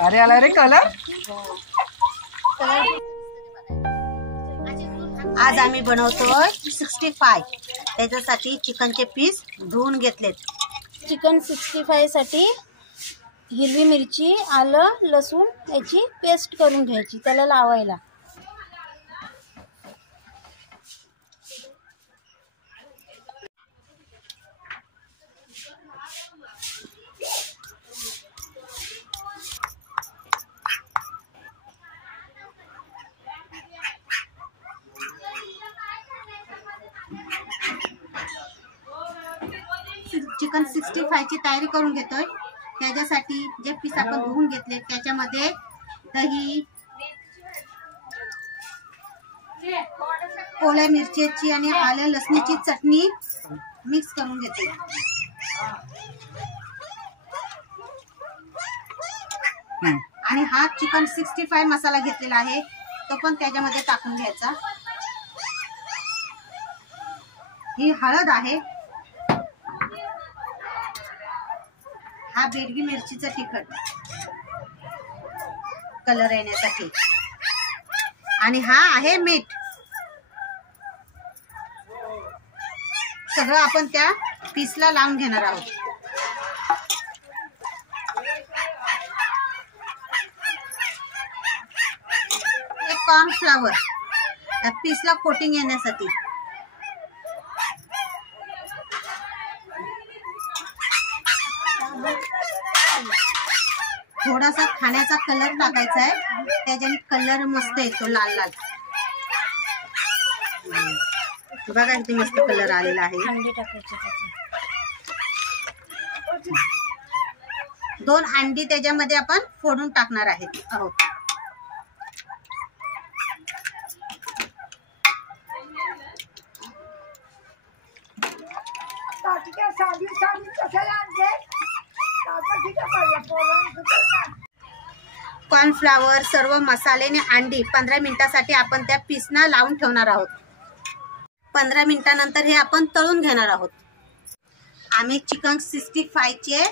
अरे आला रे कलर। आज आम्ही बनवतोय 65। त्याच्यासाठी चिकनचे पीस धुवून घेतलेत। चिकन 65 साठी हिरवी मिरची, आलं, लसूण याची पेस्ट करून घ्यायची, त्याला लावायला। चिकन 65 ची तयारी करून घेतोय। त्याच्यासाठी जे पीस आपण धुवून घेतले त्याच्यामध्ये दही, ओल्या मिरचीची आणि आलं लसणीची चटणी मिक्स करून घेते। आणि हा चिकन 65 मसाला घेतलेला आहे, तो पण त्याच्यामध्ये टाकून घ्यायचा। ही हळद आहे, हा बेडगी मिरचीचा तिखट कलर येण्यासाठी, आणि हा आहे मीठ। सगळं आपण त्या पीसला लावून घेणार आहोत। एक कॉर्नफ्लॉवर त्या पीसला कोटिंग येण्यासाठी, थोडासा खाण्याचा कलर टाकायचा आहे, त्याच्याने कलर मस्त येतो, लाल लाल। बघा किती मस्त कलर आलेला आहे। अंडी टाकायची, 2 अंडी त्याच्यामध्ये आपण फोडून टाकणार आहोत। कॉर्नफ्लॉवर, सर्व मसाले आणि अंडी 15 मिनिटासाठी आपण त्या पीसना लावून ठेवणार आहोत। 15 मिनिटानंतर हे आपण तळून घेणार आहोत। आम्ही चिकन 65 चे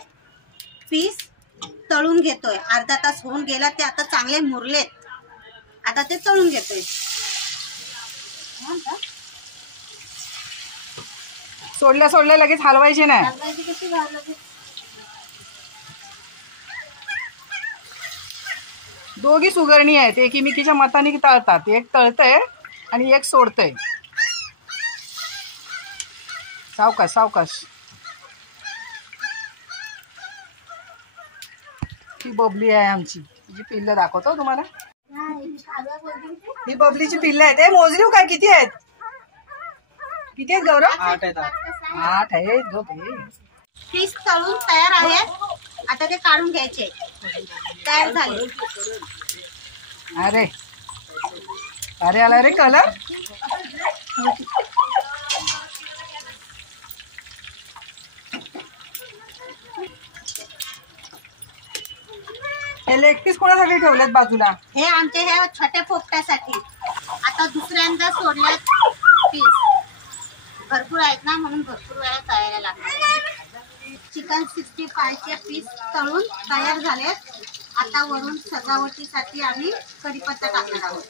पीस तळून घेतोय। अर्धा तास होऊन गेला, ते आता चांगले मुरलेत। आता ते तळून घेतोय। सोडल्या सोडल्या लगेच हलवायची नाही। हलवायची कशी घालायची? दोघी सुगरणी आहेत, एकमेकीच्या मताने तळतात। एक तळतय आणि एक सोडतय। सावकाश सावकाश। ही बबली आहे आमची, जी पिल्ल दाखवतो तुम्हाला। ही बबलीची पिल्ल आहेत। हे मोजली काय, किती आहेत? किती आहेत गौरव? 8 आहेत। 8 आहेत गो बाई। पीस तळून तयार आहेत, आता ते काढून घ्यायचे। तयार झाले। अरे अरे आला रे कलर। हे लेग पीस कोणासाठी ठेवलेत बाजूला? हे आमच्या ह्या छोट्या पोपट्यासाठी। आता दुसऱ्यांदा सोडल्यात पीस, भरपूर आहेत ना, म्हणून भरपूर वेळा तळायला लागणार। चिकन 65 चे पीस तळून तयार झाले। आता वरून सजावटीसाठी आम्ही कढीपत्ता टाकणार आहोत।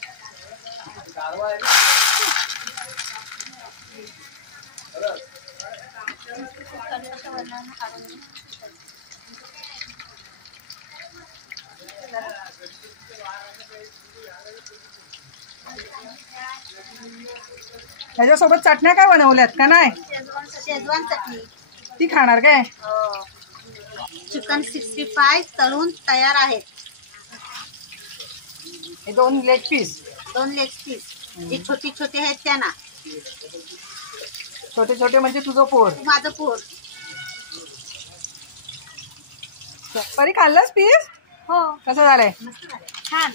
त्याच्यासोबत चटण्या काय बनवल्यात का नाही? शेजवान चटणी। ती खाणार काय? चिकन 65 तळून तयार आहेत। हे 2 लेग पीस। 2 लेग पीस, जे छोटी छोटी आहेत त्यांना। छोटे छोटे म्हणजे तुझं पोर? माझं पोर। परी खाल्लंस पीस? हो। कसं झालंय? मस्त झालंय, छान।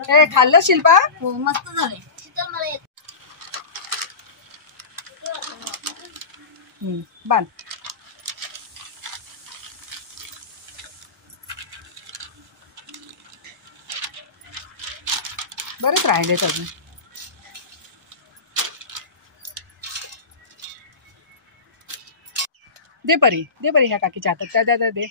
हे खाल्लं शिल्पा? हो, मस्त झालंय। बांध। बरेच राहिलेत अजून। दे परी ह्या काकीच्या हातात त्या दे